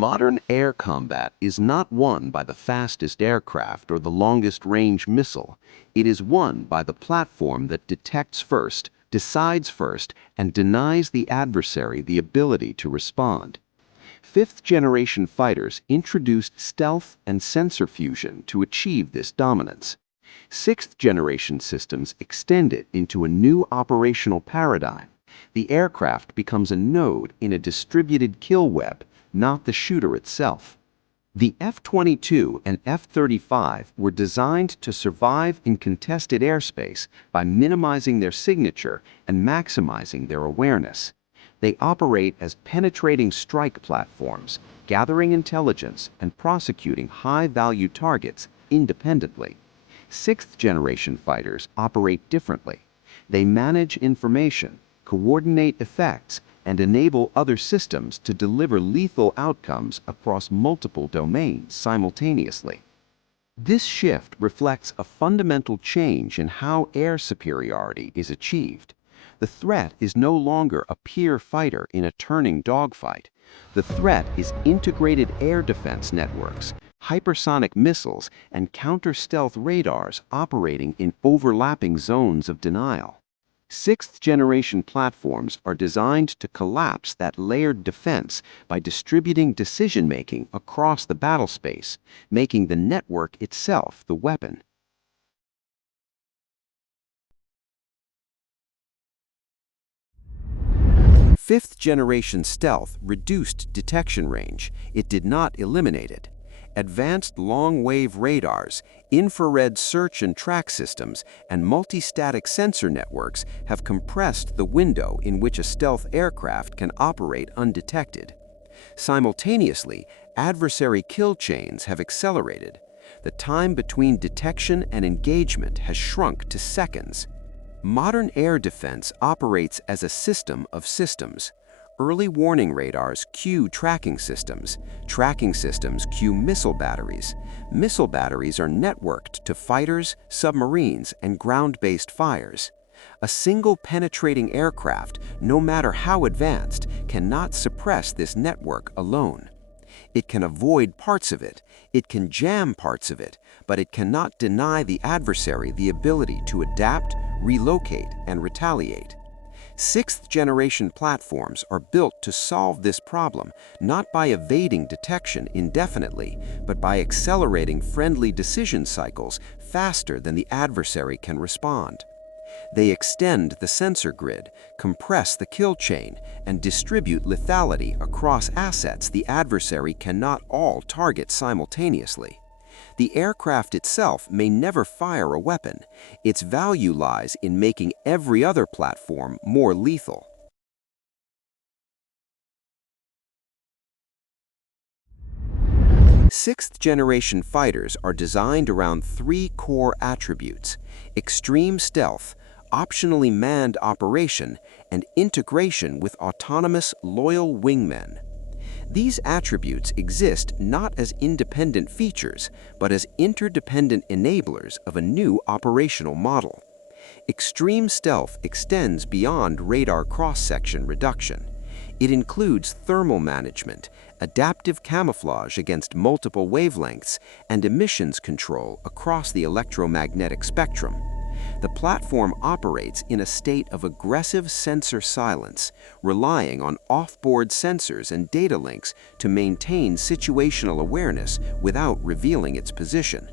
Modern air combat is not won by the fastest aircraft or the longest range missile. It is won by the platform that detects first, decides first, and denies the adversary the ability to respond. Fifth-generation fighters introduced stealth and sensor fusion to achieve this dominance. Sixth-generation systems extend it into a new operational paradigm. The aircraft becomes a node in a distributed kill web, not the shooter itself. The F-22 and F-35 were designed to survive in contested airspace by minimizing their signature and maximizing their awareness. They operate as penetrating strike platforms, gathering intelligence and prosecuting high-value targets independently. Sixth-generation fighters operate differently. They manage information, coordinate effects, and enable other systems to deliver lethal outcomes across multiple domains simultaneously. This shift reflects a fundamental change in how air superiority is achieved. The threat is no longer a peer fighter in a turning dogfight. The threat is integrated air defense networks, hypersonic missiles, and counter-stealth radars operating in overlapping zones of denial. Sixth-generation platforms are designed to collapse that layered defense by distributing decision-making across the battlespace, making the network itself the weapon. Fifth-generation stealth reduced detection range. It did not eliminate it. Advanced long-wave radars, infrared search and track systems, and multi-static sensor networks have compressed the window in which a stealth aircraft can operate undetected. Simultaneously, adversary kill chains have accelerated. The time between detection and engagement has shrunk to seconds. Modern air defense operates as a system of systems. Early warning radars cue tracking systems cue missile batteries. Missile batteries are networked to fighters, submarines, and ground-based fires. A single penetrating aircraft, no matter how advanced, cannot suppress this network alone. It can avoid parts of it, it can jam parts of it, but it cannot deny the adversary the ability to adapt, relocate, and retaliate. Sixth-generation platforms are built to solve this problem, not by evading detection indefinitely, but by accelerating friendly decision cycles faster than the adversary can respond. They extend the sensor grid, compress the kill chain, and distribute lethality across assets the adversary cannot all target simultaneously. The aircraft itself may never fire a weapon. Its value lies in making every other platform more lethal. Sixth-generation fighters are designed around three core attributes: extreme stealth, optionally manned operation, and integration with autonomous, loyal wingmen. These attributes exist not as independent features, but as interdependent enablers of a new operational model. Extreme stealth extends beyond radar cross-section reduction. It includes thermal management, adaptive camouflage against multiple wavelengths, and emissions control across the electromagnetic spectrum. The platform operates in a state of aggressive sensor silence, relying on off-board sensors and data links to maintain situational awareness without revealing its position.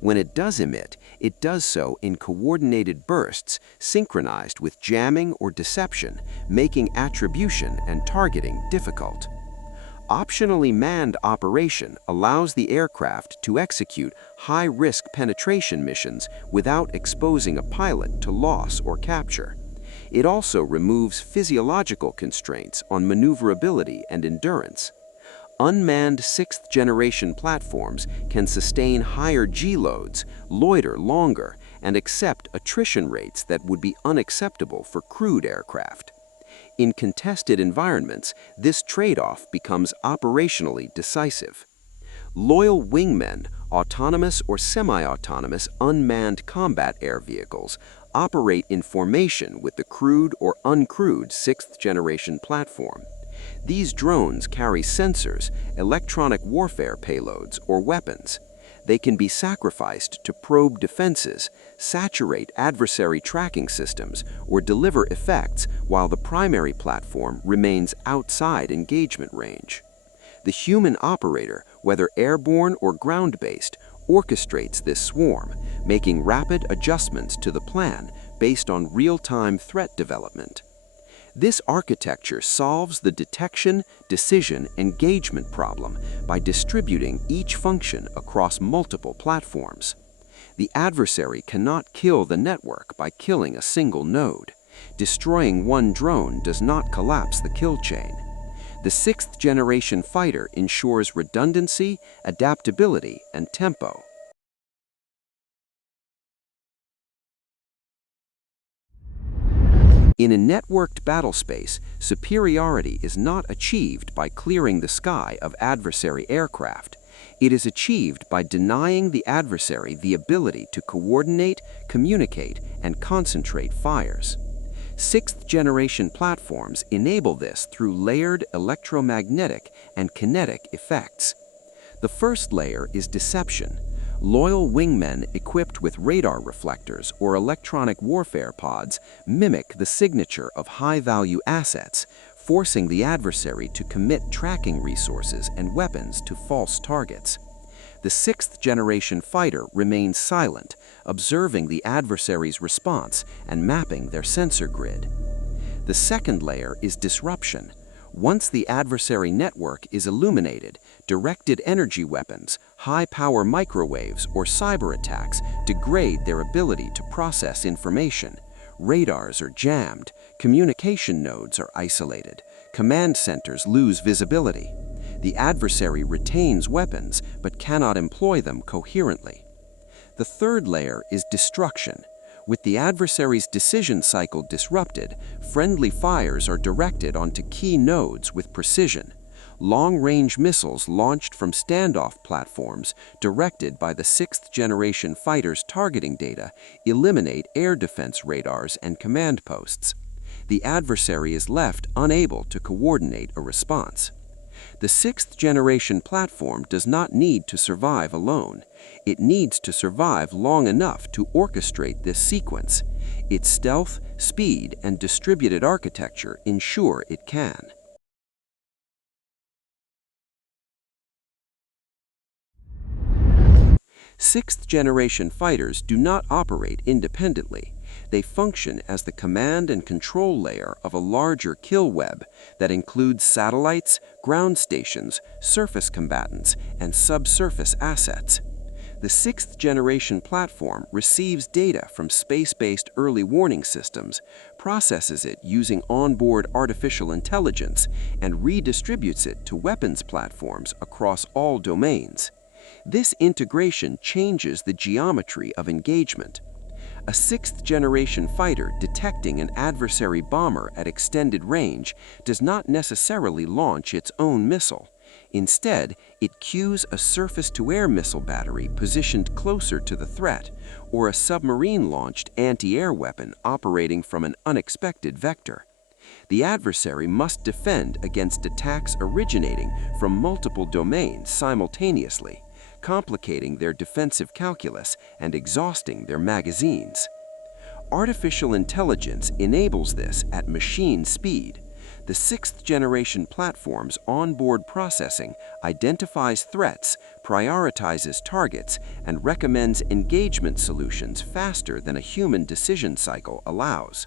When it does emit, it does so in coordinated bursts synchronized with jamming or deception, making attribution and targeting difficult. Optionally manned operation allows the aircraft to execute high-risk penetration missions without exposing a pilot to loss or capture. It also removes physiological constraints on maneuverability and endurance. Unmanned sixth-generation platforms can sustain higher G-loads, loiter longer, and accept attrition rates that would be unacceptable for crewed aircraft. In contested environments, this trade-off becomes operationally decisive. Loyal wingmen, autonomous or semi-autonomous unmanned combat air vehicles, operate in formation with the crewed or uncrewed sixth-generation platform. These drones carry sensors, electronic warfare payloads, or weapons. They can be sacrificed to probe defenses, saturate adversary tracking systems, or deliver effects while the primary platform remains outside engagement range. The human operator, whether airborne or ground-based, orchestrates this swarm, making rapid adjustments to the plan based on real-time threat development. This architecture solves the detection, decision, engagement problem by distributing each function across multiple platforms. The adversary cannot kill the network by killing a single node. Destroying one drone does not collapse the kill chain. The sixth-generation fighter ensures redundancy, adaptability, and tempo. In a networked battlespace, superiority is not achieved by clearing the sky of adversary aircraft. It is achieved by denying the adversary the ability to coordinate, communicate, and concentrate fires. Sixth-generation platforms enable this through layered electromagnetic and kinetic effects. The first layer is deception. Loyal wingmen equipped with radar reflectors or electronic warfare pods mimic the signature of high-value assets, forcing the adversary to commit tracking resources and weapons to false targets. The sixth-generation fighter remains silent, observing the adversary's response and mapping their sensor grid. The second layer is disruption. Once the adversary network is illuminated, directed energy weapons, high-power microwaves, or cyber attacks degrade their ability to process information. Radars are jammed, communication nodes are isolated, command centers lose visibility. The adversary retains weapons but cannot employ them coherently. The third layer is destruction. With the adversary's decision cycle disrupted, friendly fires are directed onto key nodes with precision. Long-range missiles launched from standoff platforms, directed by the sixth-generation fighter's targeting data, eliminate air defense radars and command posts. The adversary is left unable to coordinate a response. The sixth-generation platform does not need to survive alone. It needs to survive long enough to orchestrate this sequence. Its stealth, speed, and distributed architecture ensure it can. Sixth-generation fighters do not operate independently. They function as the command and control layer of a larger kill web that includes satellites, ground stations, surface combatants, and subsurface assets. The sixth-generation platform receives data from space-based early warning systems, processes it using onboard artificial intelligence, and redistributes it to weapons platforms across all domains. This integration changes the geometry of engagement. A sixth-generation fighter detecting an adversary bomber at extended range does not necessarily launch its own missile. Instead, it cues a surface-to-air missile battery positioned closer to the threat, or a submarine-launched anti-air weapon operating from an unexpected vector. The adversary must defend against attacks originating from multiple domains simultaneously, complicating their defensive calculus and exhausting their magazines. Artificial intelligence enables this at machine speed. The sixth-generation platform's onboard processing identifies threats, prioritizes targets, and recommends engagement solutions faster than a human decision cycle allows.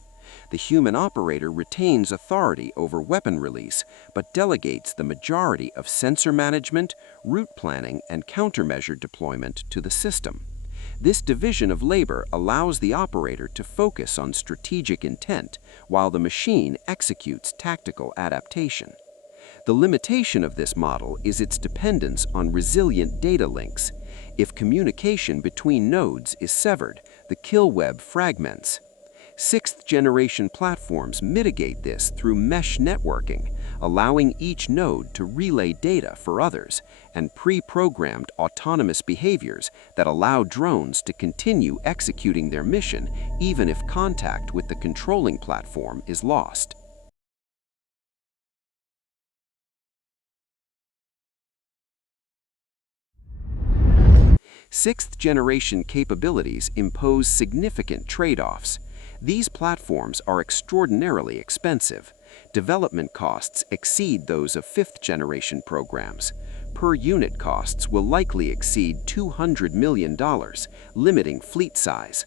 The human operator retains authority over weapon release, but delegates the majority of sensor management, route planning, and countermeasure deployment to the system. This division of labor allows the operator to focus on strategic intent, while the machine executes tactical adaptation. The limitation of this model is its dependence on resilient data links. If communication between nodes is severed, the kill web fragments. Sixth-generation platforms mitigate this through mesh networking, allowing each node to relay data for others, and pre-programmed autonomous behaviors that allow drones to continue executing their mission even if contact with the controlling platform is lost. Sixth-generation capabilities impose significant trade-offs. These platforms are extraordinarily expensive. Development costs exceed those of fifth-generation programs. Per-unit costs will likely exceed $200 million, limiting fleet size.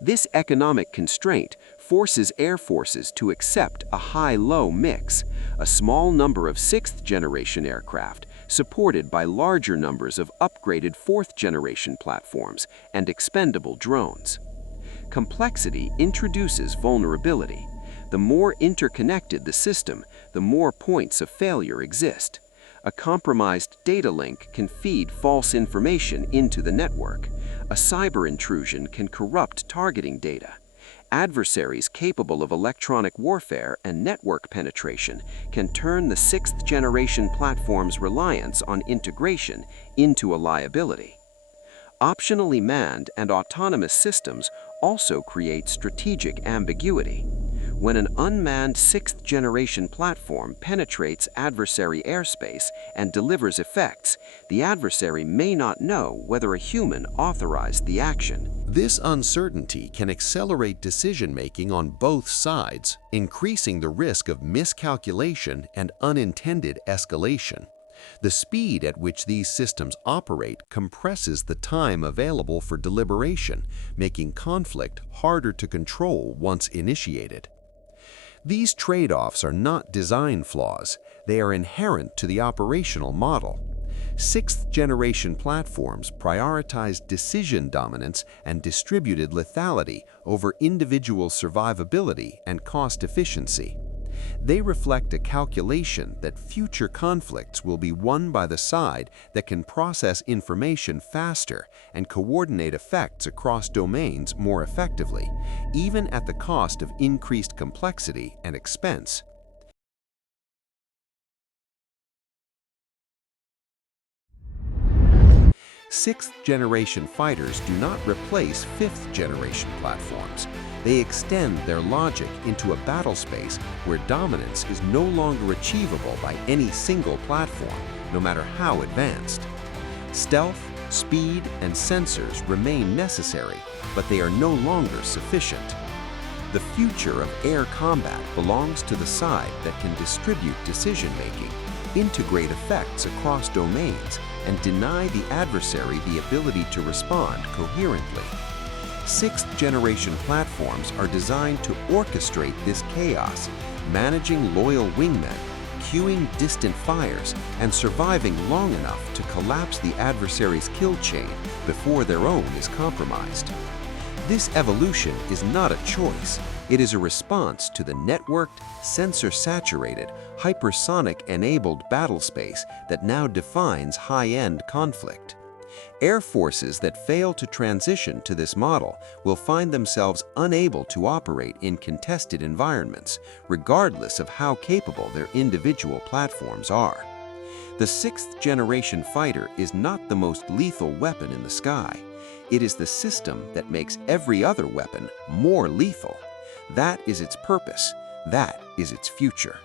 This economic constraint forces air forces to accept a high-low mix, a small number of sixth-generation aircraft supported by larger numbers of upgraded fourth-generation platforms and expendable drones. Complexity introduces vulnerability. The more interconnected the system, the more points of failure exist. A compromised data link can feed false information into the network. A cyber intrusion can corrupt targeting data. Adversaries capable of electronic warfare and network penetration can turn the sixth-generation platform's reliance on integration into a liability. Optionally manned and autonomous systems also create strategic ambiguity. When an unmanned sixth-generation platform penetrates adversary airspace and delivers effects, the adversary may not know whether a human authorized the action. This uncertainty can accelerate decision-making on both sides, increasing the risk of miscalculation and unintended escalation. The speed at which these systems operate compresses the time available for deliberation, making conflict harder to control once initiated. These trade-offs are not design flaws, they are inherent to the operational model. Sixth-generation platforms prioritize decision dominance and distributed lethality over individual survivability and cost efficiency. They reflect a calculation that future conflicts will be won by the side that can process information faster and coordinate effects across domains more effectively, even at the cost of increased complexity and expense. Sixth-generation fighters do not replace fifth-generation platforms. They extend their logic into a battle space where dominance is no longer achievable by any single platform, no matter how advanced. Stealth, speed, and sensors remain necessary, but they are no longer sufficient. The future of air combat belongs to the side that can distribute decision-making, integrate effects across domains, and deny the adversary the ability to respond coherently. Sixth-generation platforms are designed to orchestrate this chaos, managing loyal wingmen, cueing distant fires, and surviving long enough to collapse the adversary's kill chain before their own is compromised. This evolution is not a choice. It is a response to the networked, sensor-saturated, hypersonic-enabled battle space that now defines high-end conflict. Air forces that fail to transition to this model will find themselves unable to operate in contested environments, regardless of how capable their individual platforms are. The sixth-generation fighter is not the most lethal weapon in the sky. It is the system that makes every other weapon more lethal. That is its purpose. That is its future.